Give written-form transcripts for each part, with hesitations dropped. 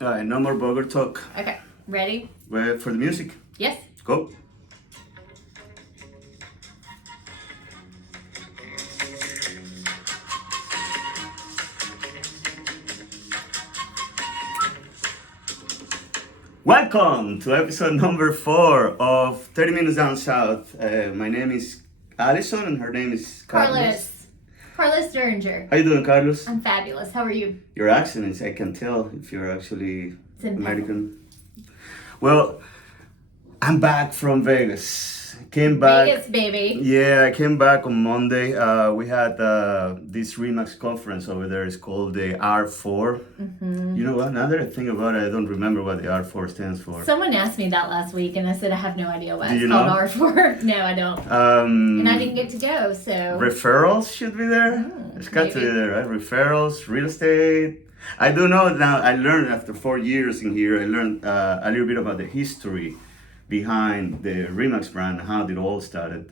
All right, no more burger talk. Okay, ready? Wait for the music. Yes. Go. Welcome to episode number 4 of 30 Minutes Down South. My name is Allison and her name is Carlos. Carlos Derringer. How you doing, Carlos? I'm fabulous. How are you? Your accent is, I can tell if you're actually It's in American. Well, I'm back from Vegas. Came back. Vegas, baby. Yeah, I came back on Monday. We had this ReMax Conference over there. It's called the R4. Mm-hmm. You know what? Now that I think about it, I don't remember what the R4 stands for. Someone asked me that last week, and I said I have no idea what Do it's you called know? R4. No, I don't. And I didn't get to go, so. Referrals should be there. It's got to be there, right? Referrals, real estate. I do know now. I learned after 4 years in here. I learned a little bit about the history behind the ReMax brand, how it all started.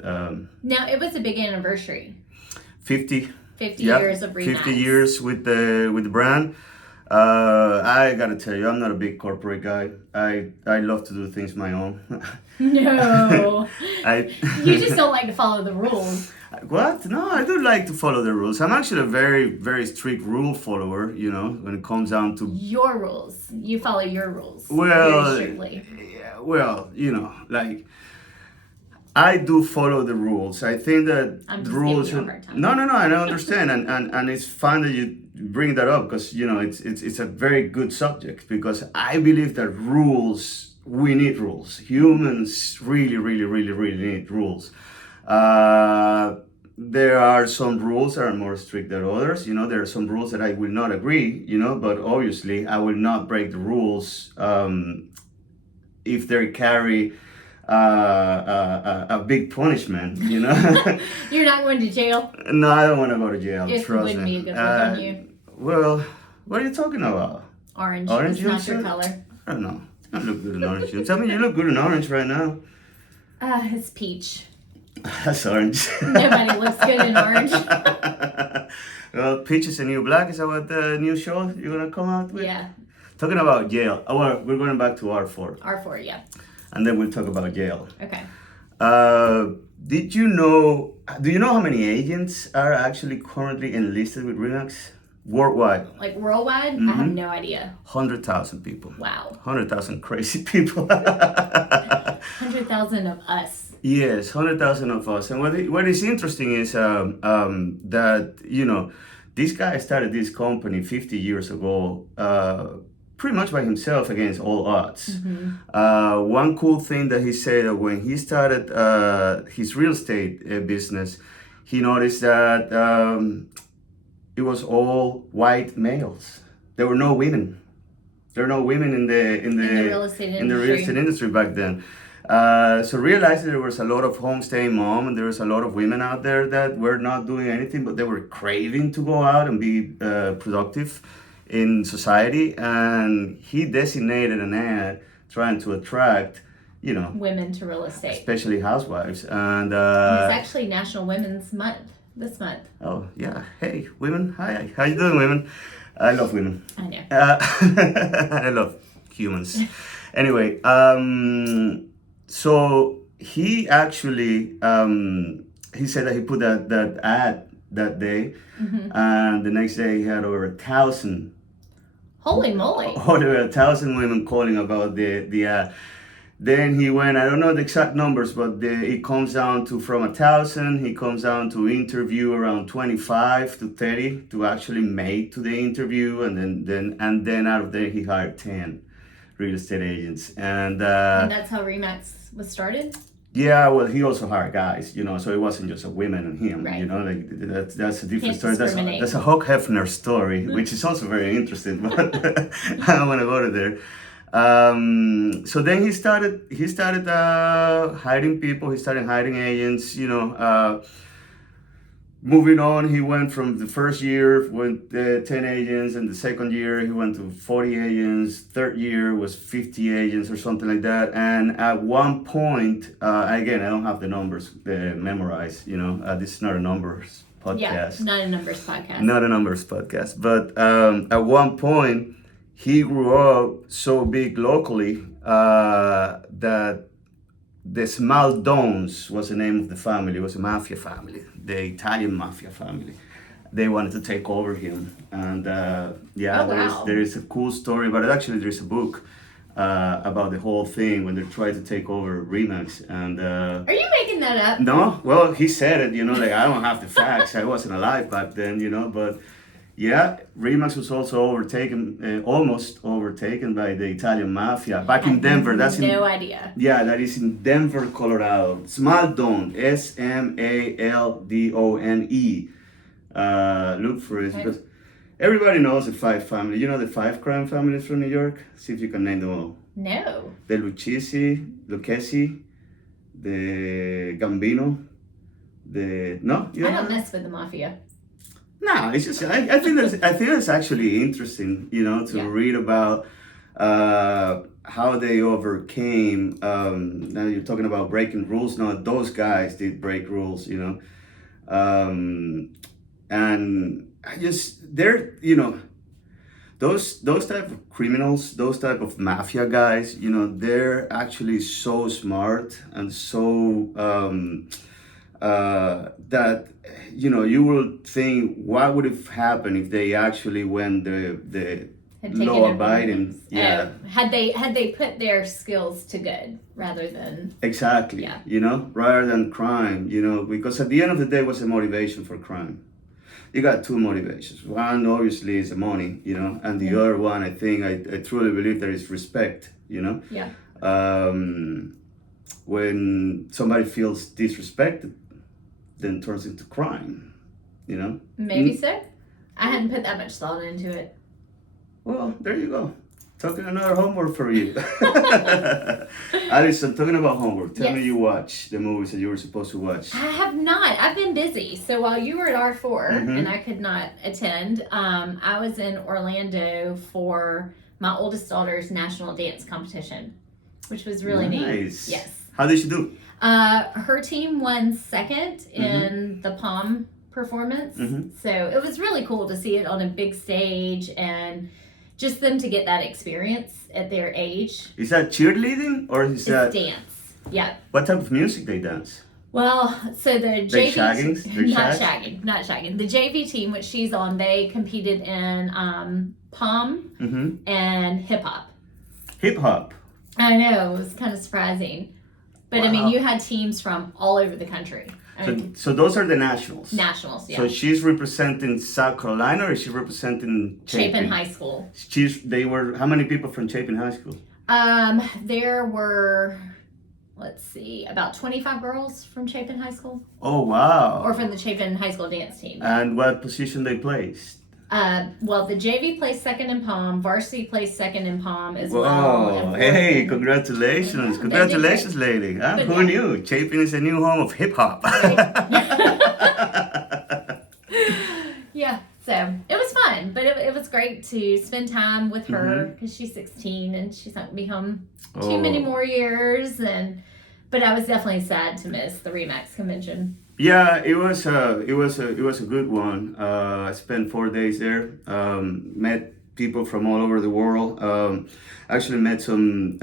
Now, it was a big anniversary. 50 years of ReMax. 50 years with the brand. I gotta tell you, I'm not a big corporate guy. I love to do things my own. No. I You just don't like to follow the rules. What? No, I do like to follow the rules. I'm actually a very, very strict rule follower, you know, when it comes down to... Your rules. You follow your rules. Well, very strictly. yeah, well, you know, like... I do follow the rules. I think that I'm the just rules... giving you a hard time. No, I don't understand. and it's fun that you bring that up because, you know, it's a very good subject because I believe that rules, we need rules. Humans really, really, really, really need rules. There are some rules that are more strict than others. You know, there are some rules that I will not agree, you know, but obviously I will not break the rules if they carry a big punishment, you know. You're not going to jail? No, I don't want to go to jail. It trust wouldn't me. be a good look on you. Well, what are you talking about? Orange. Orange, It's you not your said? color. I don't know. I look good in orange. You tell me you look good in orange right now. It's peach. That's orange. Nobody looks good in orange. Well, Peach is a new black. Is that what the new show you're gonna come out with? Yeah. Talking about jail. Oh, well, we're going back to R4, R4, yeah. and then we'll talk about jail. Okay. Did you know? Do you know how many agents are actually currently enlisted with ReMax worldwide? Like worldwide? Mm-hmm. I have no idea. 100,000 people. Wow. 100,000 crazy people. 100,000 of us. Yes, 100,000 of us. And what is interesting is that, you know, this guy started this company 50 years ago, pretty much by himself against all odds. Mm-hmm. One cool thing that he said that when he started his real estate business, he noticed that it was all white males. There were no women. There were no women in the real estate industry back then. So realized that there was a lot of homestaying mom and there was a lot of women out there that were not doing anything, but they were craving to go out and be productive in society. And he designated an ad trying to attract, you know, women to real estate. especially housewives. And it's actually National Women's Month this month. oh yeah, hey women, hi, how you doing, women? I love women. I know. I love humans. Anyway, so he actually he said that he put that ad that day, and the next day he had over 1,000. Holy moly. Over 1,000 women calling about the ad. Then he went, I don't know the exact numbers, but it comes down to from 1,000, he comes down to interview around 25 to 30 to actually make to the interview, and then out of there he hired 10 real estate agents, and that's how ReMax was started? Yeah, well, he also hired guys, you know, so it wasn't just a women and him, Right. you know, like that's a different Can't story. discriminate. That's a Hugh Hefner story, which is also very interesting, but I don't want to go to there. So then he started hiring people. He started hiring agents. You know, moving on, he went from the first year with 10 agents, and the second year he went to 40 agents. Third year was 50 agents or something like that. And at one point, again, I don't have the numbers memorized. You know, this is not a numbers podcast. Yeah, not a numbers podcast. Not a numbers podcast. But at one point, he grew up so big locally that the Smaldones was the name of the family. It was a mafia family, the Italian mafia family. They wanted to take over him, and yeah, Oh, wow. there is a cool story about it. Actually, there is a book about the whole thing when they tried to take over ReMax. And Are you making that up? no, well, he said it. Like I don't have the facts. I wasn't alive back then, but. Yeah, ReMax was also almost overtaken by the Italian mafia back in Denver. That's no idea. Yeah, that is in Denver, Colorado. Smaldone, Smaldone. Look for it because everybody knows the five family. You know the five crime families from New York? See if you can name them all. No. The Lucchesi, the Gambino, no? I don't mess with the mafia. No, it's just I think that's actually interesting, to read about how they overcame. Now you're talking about breaking rules. No, those guys did break rules, and those type of criminals, those type of mafia guys, they're actually so smart and so that you will think what would have happened if they actually went the law abiding. Yeah. Had they put their skills to good rather than exactly. Yeah. Rather than crime. Because at the end of the day, what's the motivation for crime? You got two motivations. One obviously is the money, and the other one, I think, I truly believe there is respect. Yeah. When somebody feels disrespected, then turns into crime, Maybe so. I hadn't put that much thought into it. Well, there you go. Talking another homework for you. Alison, talking about homework, tell me you watch the movies that you were supposed to watch. I have not. I've been busy. So while you were at R4 and I could not attend, I was in Orlando for my oldest daughter's national dance competition, which was really neat. Yes. How did she do? Her team won second in the Palm performance. So it was really cool to see it on a big stage and just them to get that experience at their age. Is that cheerleading or is that dance? Yeah. What type of music they dance? Well, so the JV not shagging. The JV team, which she's on, they competed in Palm and hip hop. Hip hop. I know, it was kind of surprising. But wow. I mean, you had teams from all over the country. So those are the nationals. Nationals, yeah. So she's representing South Carolina, or is she representing Chapin High School? How many people from Chapin High School? There were, let's see, about 25 girls from Chapin High School. Oh wow! Or from the Chapin High School dance team. And what position they placed? Well, the JV placed second in Palm, varsity placed second in Palm as well. Wow! Hey, congratulations! Yeah, congratulations, lady! Who knew? Chapin is a new home of hip hop. Yeah, so it was fun, but it was great to spend time with her because she's 16 and she's not gonna be home too many more years. But I was definitely sad to miss the ReMax convention. Yeah, it was a good one. I spent 4 days there. Met people from all over the world. Actually met some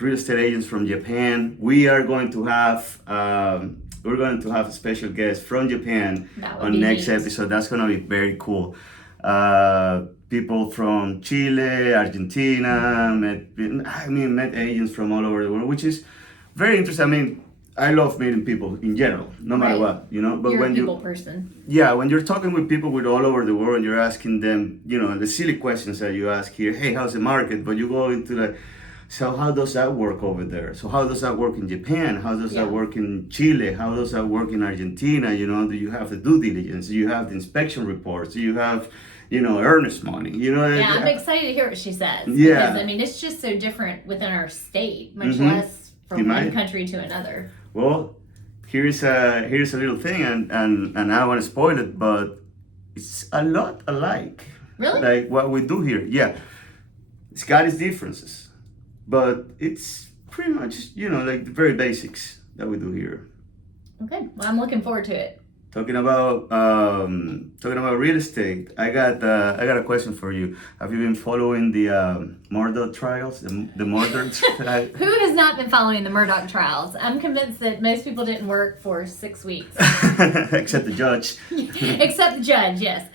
real estate agents from Japan. We're going to have a special guest from Japan on next episode. That's gonna be very cool. People from Chile, Argentina. Met agents from all over the world, which is very interesting. I mean, I love meeting people in general, no matter what, But you're when a people person. Yeah, when you're talking with people with all over the world and you're asking them, the silly questions that you ask here, hey, how's the market? But you go into so how does that work over there? So how does that work in Japan? How does that work in Chile? How does that work in Argentina? Do you have the due diligence? Do you have the inspection reports? Do you have, earnest money? Yeah, I'm excited to hear what she says. Yeah. Because, it's just so different within our state, much less from one country to another. Well, here's a little thing, and I don't want to spoil it, but it's a lot alike. Really? Like what we do here. Yeah, it's got its differences, but it's pretty much like the very basics that we do here. Okay, well, I'm looking forward to it. Talking about real estate, I got a question for you. Have you been following the Murdaugh trials, the Murdaugh trial? Who has not been following the Murdaugh trials? I'm convinced that most people didn't work for 6 weeks. Except the judge. Except the judge, yes.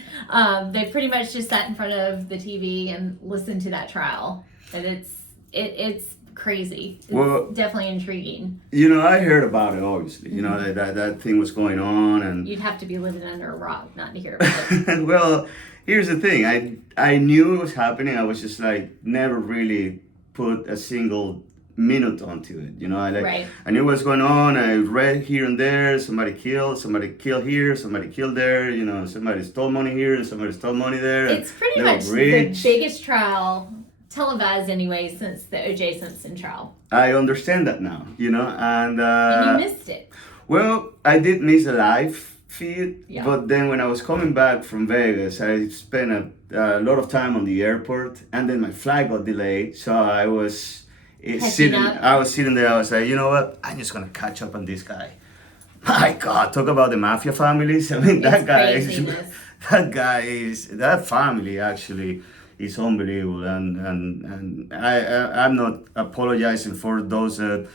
They pretty much just sat in front of the TV and listened to that trial. And it's crazy. It's definitely intriguing. You know, I heard about it, obviously. You know, that thing was going on. And you'd have to be living under a rock not to hear about it. Well, here's the thing. I knew it was happening. I was just like, never really put a single minute onto it. You know, I knew what was going on. I read here and there, somebody killed here, somebody killed there. You know, somebody stole money here and somebody stole money there. It's pretty much the biggest trial, televised anyway, since the O.J. Simpson trial. I understand that now, you know, and you missed it. Well, I did miss a live feed, yeah. But then when I was coming back from Vegas, I spent a lot of time on the airport, and then my flight got delayed, so I was sitting there. I was like, you know what? I'm just gonna catch up on this guy. My God, talk about the Mafia families. I mean, that family actually is unbelievable, and I'm not apologizing for those that,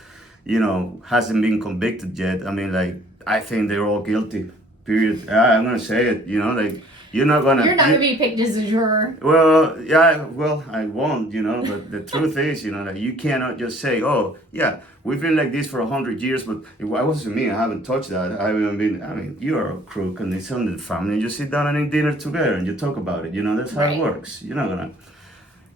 you know, hasn't been convicted yet. I mean, like, I think they're all guilty. Period. I'm gonna say it. You know, like, you're not gonna be picked as a juror. Well, yeah, I won't. You know, but the truth is, you know, that you cannot just say, oh, yeah, we've been like this for 100 years, but it wasn't me. I haven't touched that. I mean, you're a crook, and it's under the family, and you sit down and eat dinner together, and you talk about it. You know, that's how it works. You're not gonna.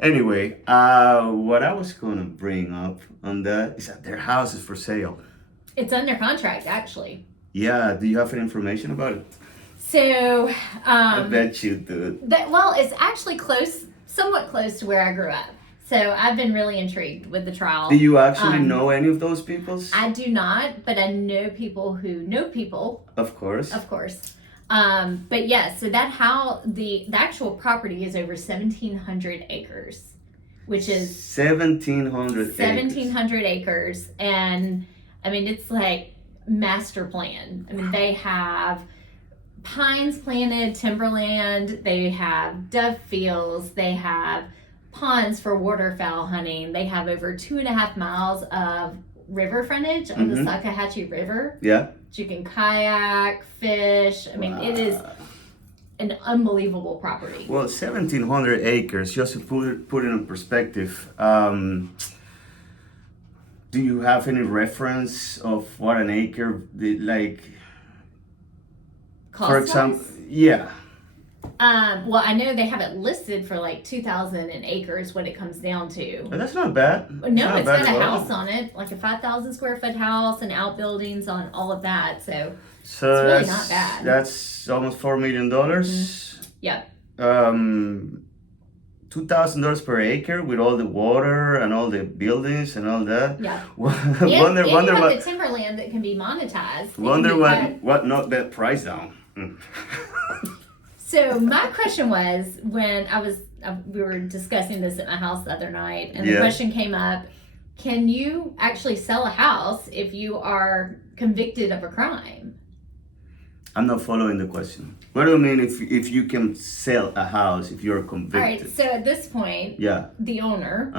Anyway, what I was gonna bring up on that is that their house is for sale. It's under contract, actually. Yeah. Do you have any information about it? So, I bet you do. Well, it's actually somewhat close to where I grew up. So I've been really intrigued with the trial. Do you actually know any of those people? I do not, but I know people who know people. Of course. But yes, so that the actual property is over 1,700 acres, which is 1,700 acres, and I mean, it's like master plan. I mean, they have pines planted, timberland, they have dove fields, they have ponds for waterfowl hunting, they have over 2.5 miles of river frontage on the Salkehatchie River. Yeah. You can kayak, fish. I mean, it is an unbelievable property. Well, 1,700 acres, just to put it in perspective, do you have any reference of what an acre, like, cost, for example? Yeah. Well, I know they have it listed for like 2,000 an acre is what it comes down to. But that's not bad. No, it's got a house on it, like a 5,000 square foot house and outbuildings on all of that. So it's really not bad. That's almost $4 million. Yep. $2,000 per acre with all the water and all the buildings and all that. Yeah. wonder what the timberland that can be monetized. Wonder what knocked that price down. So my question was, when we were discussing this at my house the other night, and the question came up: can you actually sell a house if you are convicted of a crime? I'm not following the question. What do you mean if you can sell a house if you're convicted? All right, so at this point, the owner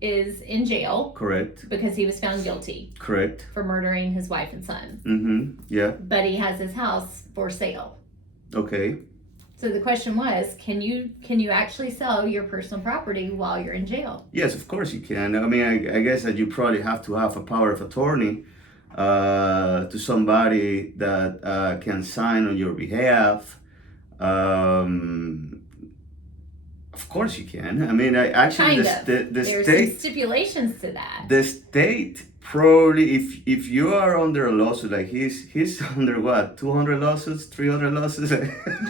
is in jail. Correct. Because he was found guilty. Correct. For murdering his wife and son. Yeah. But he has his house for sale. Okay. So the question was, can you actually sell your personal property while you're in jail? Yes, of course you can. I mean, I guess that you probably have to have a power of attorney to somebody that can sign on your behalf. Of course you can. I mean, actually, the state, some stipulations to that. The state probably, if you are under a lawsuit, like he's under what, 200 lawsuits, 300 lawsuits?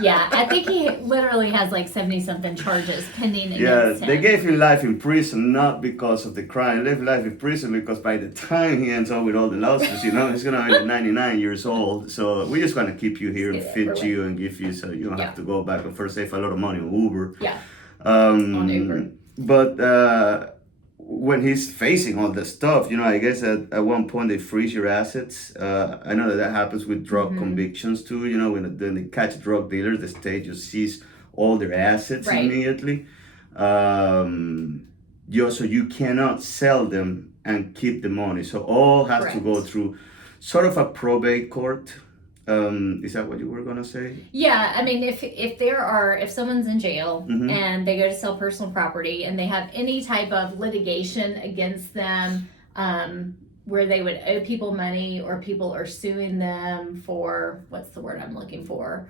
Yeah, I think he literally has like 70-something charges pending against him. They gave him life in prison, not because of the crime. They gave life in prison because by the time he ends up with all the lawsuits, you know, he's gonna be 99 years old. So we're just gonna keep you here and feed you and give you, so you don't have to go back and first save a lot of money on Uber. Yeah. On Uber. But when he's facing all this stuff, I guess at one point they freeze your assets. I know that happens with drug convictions too. When they catch drug dealers, the state just sees all their assets immediately. So you cannot sell them and keep the money. So all has to go through sort of a probate court. Is that what you were gonna say? Yeah, I mean, if someone's in jail and they go to sell personal property and they have any type of litigation against them, where they would owe people money or people are suing them for, what's the word I'm looking for?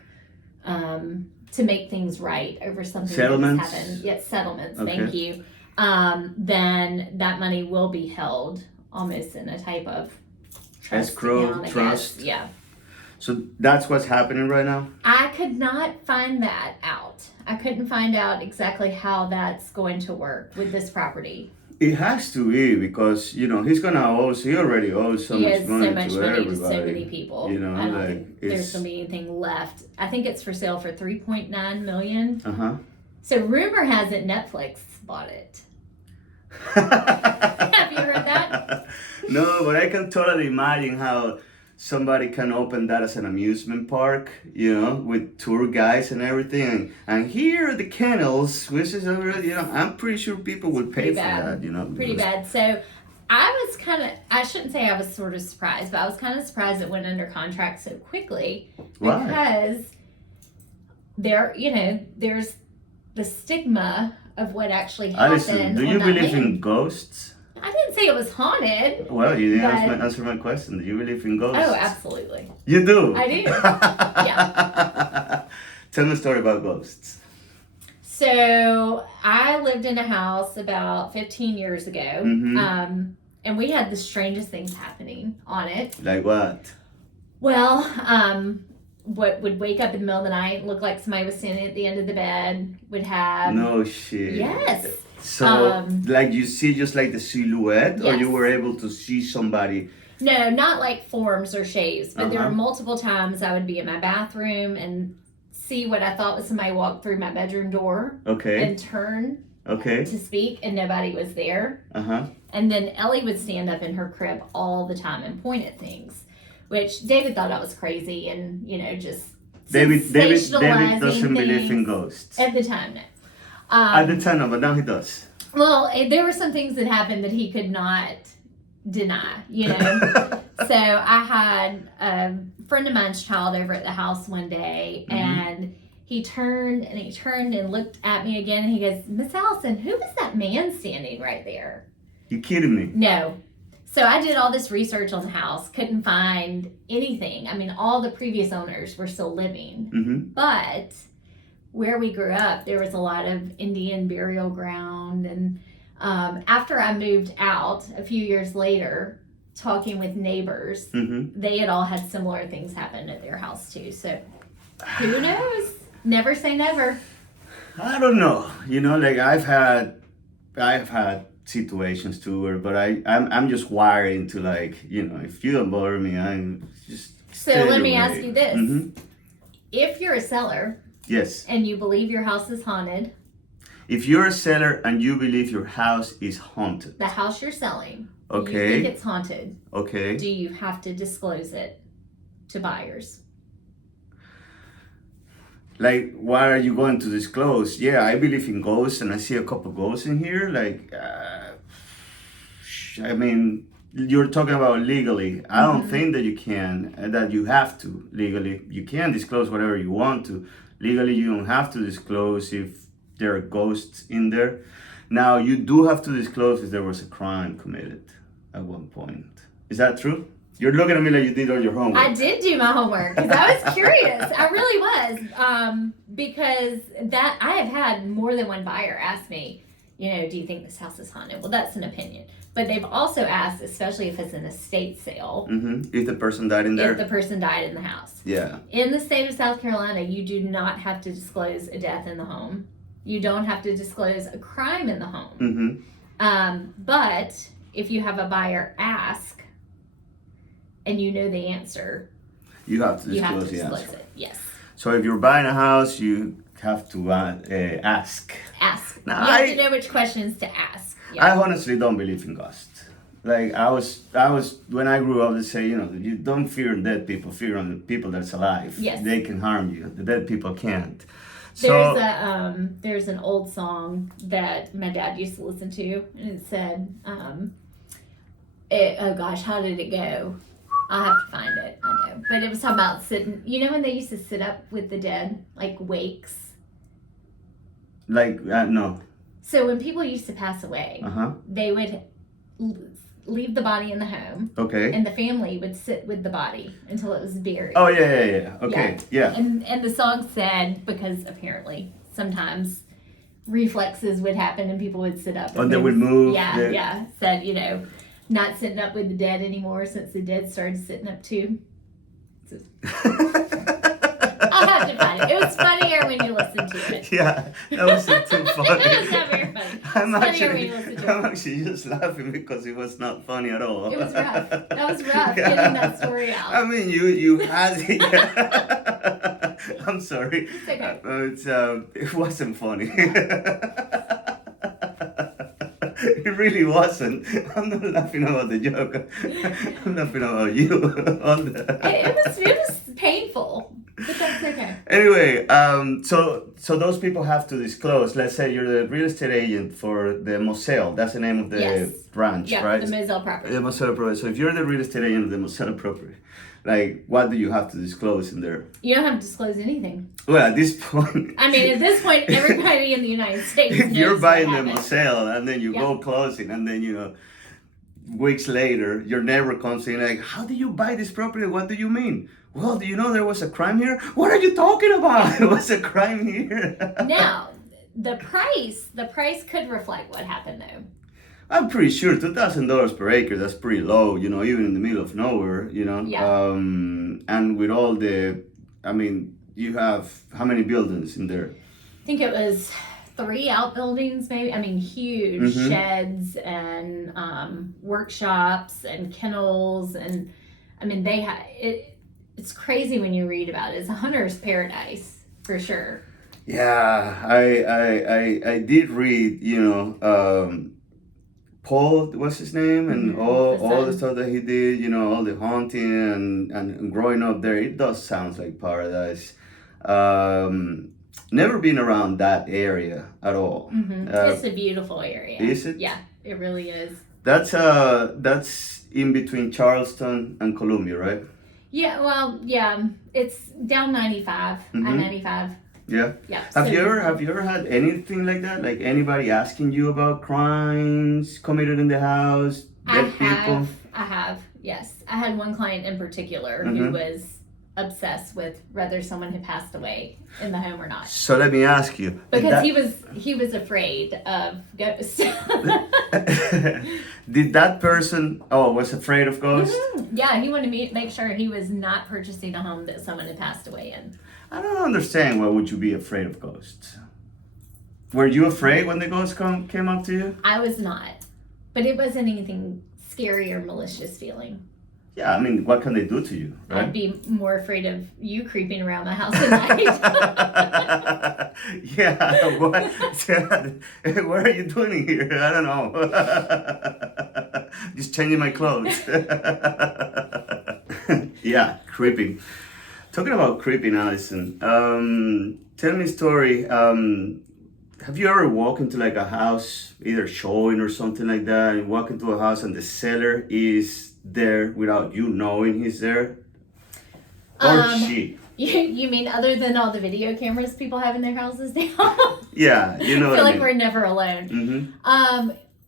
To make things right over something settlements. That's happened. Yes, settlements. Okay. Thank you. Then that money will be held almost in a type of escrow, trust. Yeah. So that's what's happening right now? I could not find that out. I couldn't find out exactly how that's going to work with this property. It has to be because, he's he already owes so much money to everybody. To so many people. I don't think there's going to be anything left. I think it's for sale for $3.9 million. Uh-huh. So rumor has it Netflix bought it. Have you heard that? No, but I can totally imagine how somebody can open that as an amusement park, with tour guides and everything. And here are the kennels, which is already, I'm pretty sure people would pay for that, Pretty bad. So I was I shouldn't say I was sort of surprised, but I was kind of surprised it went under contract so quickly. Why? Because there's the stigma of what actually happened. Alison, do you believe in ghosts? I didn't say it was haunted. Well, you didn't answer my question. Do you believe in ghosts? Oh, absolutely. You do? I do. Yeah. Tell me a story about ghosts. So I lived in a house about 15 years ago. And we had the strangest things happening on it. Like what? Well, what would wake up in the middle of the night, look like somebody was standing at the end of the bed, would have... No shit. Yes. So, like you see just like the silhouette, yes. Or you were able to see somebody? No, not like forms or shapes, but there were multiple times I would be in my bathroom and see what I thought was somebody walk through my bedroom door. Okay. And turn. Okay. To speak, and nobody was there. And then Ellie would stand up in her crib all the time and point at things, which David thought I was crazy and, just David doesn't believe in ghosts. At the time, no. At the time, no, but now he does. Well, there were some things that happened that he could not deny, So I had a friend of mine's child over at the house one day, and he turned and looked at me again, and he goes, "Miss Allison, who was that man standing right there?" You kidding me? No. So I did all this research on the house, couldn't find anything. I mean, all the previous owners were still living, but where we grew up, there was a lot of Indian burial ground. And after I moved out a few years later, talking with neighbors, they had all had similar things happen at their house too. So who knows? Never say never. I don't know. Like I've had situations too, but I'm just wired into like, if you don't bother me, I'm just. So let me ask you this: if you're a seller. Yes. And you believe your house is haunted. If you're a seller and you believe your house is haunted. The house you're selling. Okay. You think it's haunted. Okay. Do you have to disclose it to buyers? Like, what are you going to disclose? Yeah, I believe in ghosts and I see a couple ghosts in here. Like, I mean, you're talking about legally. I don't think that you can, that you have to legally. You can disclose whatever you want to. Legally, you don't have to disclose if there are ghosts in there. Now, you do have to disclose if there was a crime committed at one point. Is that true? You're looking at me like you did all your homework. I did do my homework because I was curious. I really was. Because I have had more than one buyer ask me, do you think this house is haunted? Well, that's an opinion. But they've also asked, especially if it's an estate sale. If the person died in there? If the person died in the house. Yeah. In the state of South Carolina, you do not have to disclose a death in the home. You don't have to disclose a crime in the home. But if you have a buyer ask and you know the answer, you have to disclose the answer. It. Yes. So if you're buying a house, you have to ask. Ask. No, You have to know which questions to ask. Yeah. I honestly don't believe in ghosts. Like I was when I grew up, they say, you know, you don't fear dead people, fear on the people that's alive. Yes. They can harm you. The dead people can't. There's an old song that my dad used to listen to, and it said, oh gosh, how did it go? I'll have to find it. I know, but it was talking about sitting. You know when they used to sit up with the dead, like wakes. Like no. So when people used to pass away, they would leave the body in the home. Okay. And the family would sit with the body until it was buried. Oh yeah. Okay, yeah. And the song said, because apparently sometimes reflexes would happen and people would sit up. And they would move. Yeah. Said, you know, not sitting up with the dead anymore since the dead started sitting up too. I'll have to find it. It was funnier when you listened to it. Yeah, that wasn't too funny. It was not very funny. I'm actually just laughing because it was not funny at all. It was rough. That was rough getting that story out. I mean, you had it. I'm sorry. It's okay. It wasn't funny. It really wasn't. I'm not laughing about the joke. I'm laughing about you. It was painful, but that's okay. Anyway, so those people have to disclose. Let's say you're the real estate agent for the Moselle. That's the name of the ranch, right? The Moselle Property. The Moselle Property. So if you're the real estate agent of the Moselle Property, like, what do you have to disclose in there? You don't have to disclose anything. Well, at this point... I mean, at this point, everybody in the United States if you're buying the happened. Moselle and then you go closing and then, you know, weeks later, your neighbor comes in like, how do you buy this property? What do you mean? Well, do you know there was a crime here? What are you talking about? There was a crime here. Now, the price could reflect what happened, though. I'm pretty sure $2,000 per acre, that's pretty low, you know, even in the middle of nowhere, you know. Yeah. And with all the, I mean, you have how many buildings in there? I think it was 3 outbuildings, maybe. I mean, huge sheds and workshops and kennels. And I mean, it's crazy when you read about it. It's a hunter's paradise, for sure. Yeah, I did read, you know, Paul, what's his name, and all the stuff that he did, you know, all the hunting and growing up there, it does sound like paradise. Never been around that area at all. It's a beautiful area. Is it? Yeah, it really is. That's in between Charleston and Columbia, right? Yeah, well, yeah, it's down 95, I-95. Yeah. Yeah. Have you ever had anything like that? Like anybody asking you about crimes committed in the house, dead people? I have. Yes, I had one client in particular who was obsessed with whether someone had passed away in the home or not. So let me ask you, because he was afraid of ghosts. Did that person was afraid of ghosts? Yeah, he wanted to make sure he was not purchasing a home that someone had passed away in. I don't understand. Why would you be afraid of ghosts? Were you afraid when the ghosts came up to you? I was not, but it wasn't anything scary or malicious feeling. Yeah, I mean, what can they do to you, right? I'd be more afraid of you creeping around my house at night. Yeah, what are you doing here? I don't know. Just changing my clothes. Yeah, creeping. Talking about creeping, Allison, tell me a story. Have you ever walked into like a house, either showing or something like that, and walk into a house and the seller is there without you knowing he's there? Or she? You mean other than all the video cameras people have in their houses now? Yeah, you know I what feel I like mean. we're never alone.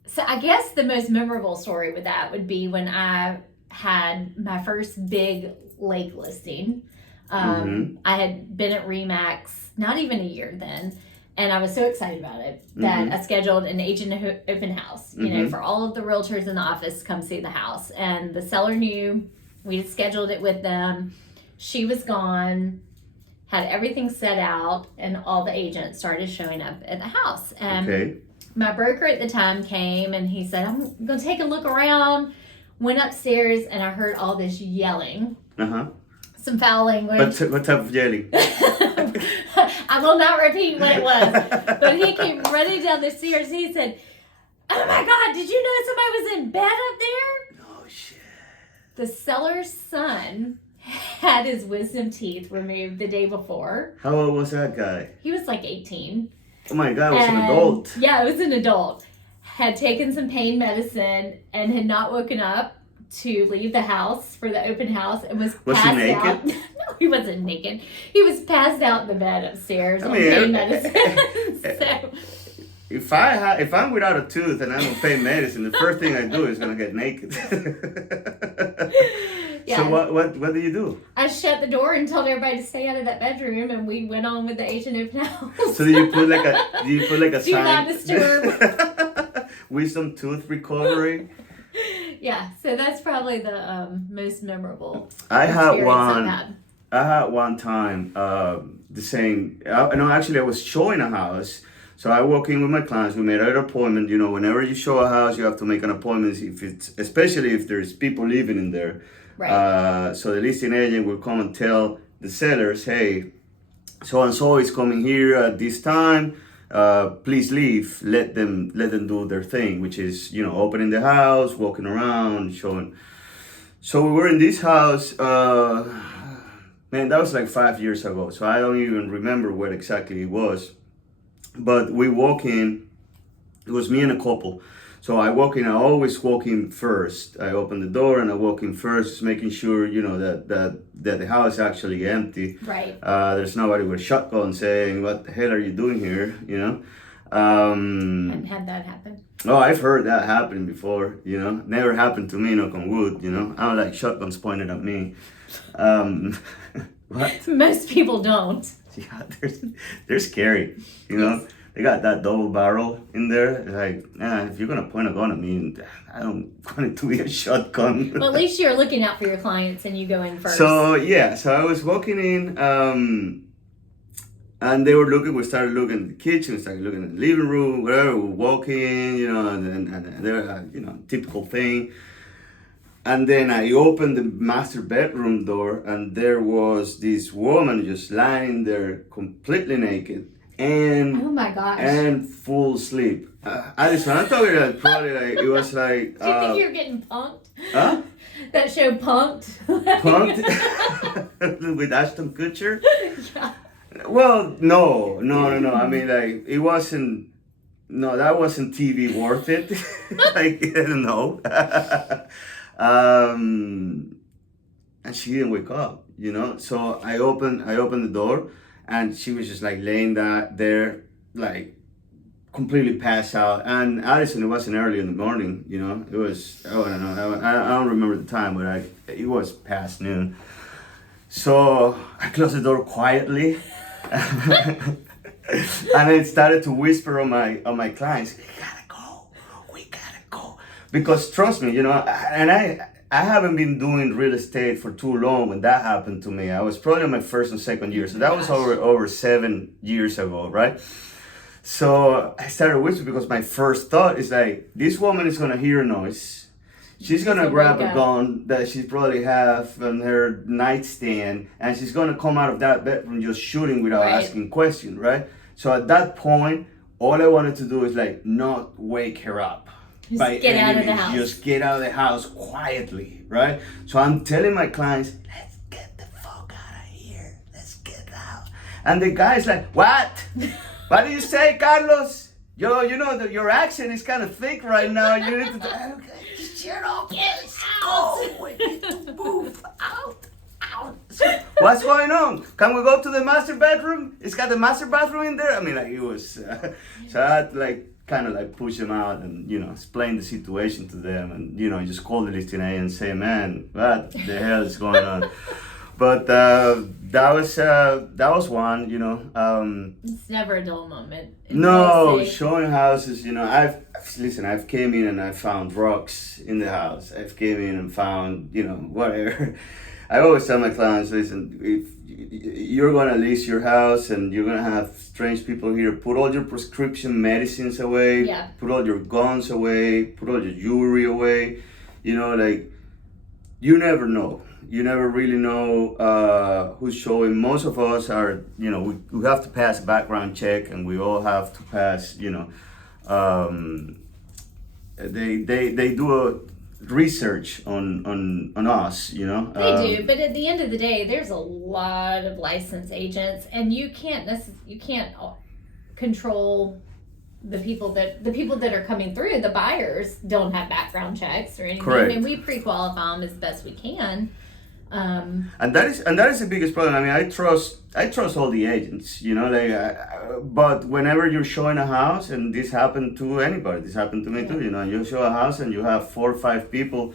So I guess the most memorable story with that would be when I had my first big lake listing. I had been at ReMax not even a year then, and I was so excited about it that I scheduled an agent open house, you know, for all of the realtors in the office to come see the house. And the seller knew, we had scheduled it with them. She was gone, had everything set out, and all the agents started showing up at the house. And my broker at the time came and he said, I'm going to take a look around. Went upstairs and I heard all this yelling. some foul language. What type of yelling? I will not repeat what it was. But he came running down the stairs. He said, "Oh my God, did you know somebody was in bed up there?" Oh, shit. The seller's son had his wisdom teeth removed the day before. How old was that guy? He was like 18. Oh my God, it was an adult. Yeah, it was an adult. Had taken some pain medicine and had not woken up to leave the house for the open house and was passed he naked? out. No, he wasn't naked. He was passed out in the bed upstairs on mean, pain medicine. So, if I'm without a tooth and I'm on pain medicine, the first thing I do is gonna get naked. yeah. So what do you do? I shut the door and told everybody to stay out of that bedroom, and we went on with the Asian open house. So do you put like a Do sign? not disturb. Wisdom tooth recovery. Yeah, so that's probably the most memorable. I had experience one. I've had. I had one time the same. No, actually, I was showing a house. So I walk in with my clients. We made an appointment. You know, whenever you show a house, you have to make an appointment. Especially if there's people living in there. Right. So the listing agent will come and tell the sellers, "Hey, so and so is coming here at this time. Please leave. Let them do their thing, which is, you know, opening the house, walking around, showing." So we were in this house. Man, that was like 5 years ago. So I don't even remember what exactly it was. But we walk in. It was me and a couple. So I walk in. I always walk in first. I open the door and I walk in first, making sure, you know, that the house is actually empty. Right. There's nobody with a shotgun saying, "What the hell are you doing here?" You know. Hadn't had that happen. Oh, I've heard that happen before. You know, never happened to me. Knock on wood. You know, I don't like shotguns pointed at me. What? Most people don't. Yeah, they're scary. You know. Yes. They got that double barrel in there. Like, if you're gonna point a gun at me, I don't want it to be a shotgun. Well, at least you're looking out for your clients and you go in first. So yeah, so I was walking in, and they were looking. We started looking at the kitchen, started looking at the living room, whatever. We walk in, you know, and they're, you know, typical thing. And then I opened the master bedroom door, and there was this woman just lying there, completely naked. And oh my gosh! And full sleep. Alice, when I'm talking about probably like it was like. Do you think you're getting punked? Huh? That show Punked. Punked with Ashton Kutcher. Yeah. Well, no. I mean, like it wasn't. No, that wasn't TV worth it. Like I don't know. And she didn't wake up. You know, so I opened the door. And she was just like laying there, like completely passed out. And Addison, it wasn't early in the morning, you know. It was, I don't know, I don't remember the time, but it was past noon. So I closed the door quietly, and I started to whisper on my clients, we gotta go, because trust me, you know, and I haven't been doing real estate for too long when that happened to me. I was probably in my first and second year. So that was over 7 years ago, right? So I started whispering because my first thought is like, this woman is gonna hear a noise. She's gonna grab a gun that she probably have on her nightstand, and she's gonna come out of that bedroom just shooting without asking questions, right? So at that point, all I wanted to do is like not wake her up. Just get out of the house. Just get out of the house quietly, right? So I'm telling my clients, let's get the fuck out of here. Let's get out. And the guy's like, what? What do you say, Carlos? Yo, you know, your accent is kind of thick right now. You need to, okay, shut up. Let's go. We need to move out. So, what's going on? Can we go to the master bedroom? It's got the master bathroom in there. I mean, like it was. So I had to like kind of like push them out and, you know, explain the situation to them, and, you know, just call the listing agent and say, man, what the hell is going on? But that was one, you know. It's never a dull moment. No, showing houses, you know, I've came in and I found rocks in the house. I've came in and found, you know, whatever. I always tell my clients, listen, if you're going to lease your house and you're going to have strange people here, put all your prescription medicines away, put all your guns away, put all your jewelry away, you know, like, you never know. You never really know who's showing. Most of us are, we have to pass a background check, and we all have to pass, they do a research on us, They do, but at the end of the day, there's a lot of licensed agents, and you can't control the people that are coming through. The buyers don't have background checks or anything. Correct. And we pre-qualify them as best we can. And that is the biggest problem. I mean, I trust all the agents, but whenever you're showing a house, and this happened to anybody, this happened to me too, you show a house and you have 4 or 5 people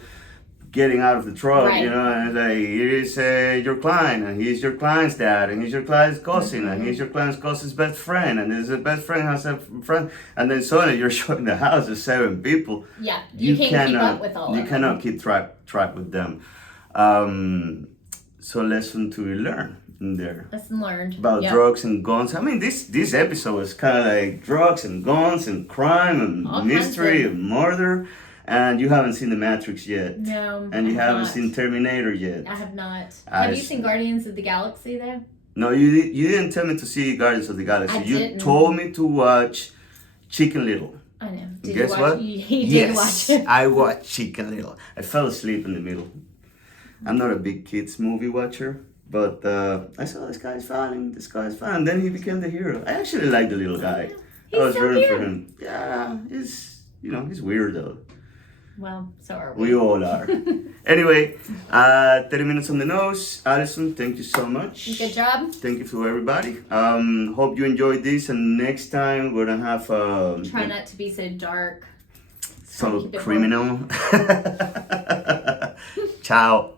getting out of the truck, Right. and it's like, here is your client, and he's your client's dad, and he's your client's cousin, and he's your client's cousin's best friend, and his best friend has a friend, and then suddenly you're showing the house of 7 people. Yeah, you can't keep up with all of them. You cannot keep track with them. So lesson to learn in there. Lesson learned. About drugs and guns. I mean, this episode was kind of like drugs and guns and crime and All mystery kinds of- and murder. And you haven't seen The Matrix yet. No, And you I have haven't not. seen Terminator yet. I have not. I Have you s- seen Guardians of the Galaxy though? No, you didn't tell me to see Guardians of the Galaxy. I You didn't. told me to watch Chicken Little. I know. Did Guess you watch? what? You did Yes, watch it. I watched Chicken Little. I fell asleep in the middle. I'm not a big kids movie watcher, but I saw this guy's fine. And then he became the hero. I actually like the little guy. He's I was so rooting cute. for him. Yeah, he's weird though. Well, so are we. We all are. Anyway, 30 minutes on the nose. Alison, thank you so much. Good job. Thank you to everybody. Hope you enjoyed this, and next time we're gonna have Try not to be so dark. so keep it criminal. Ciao.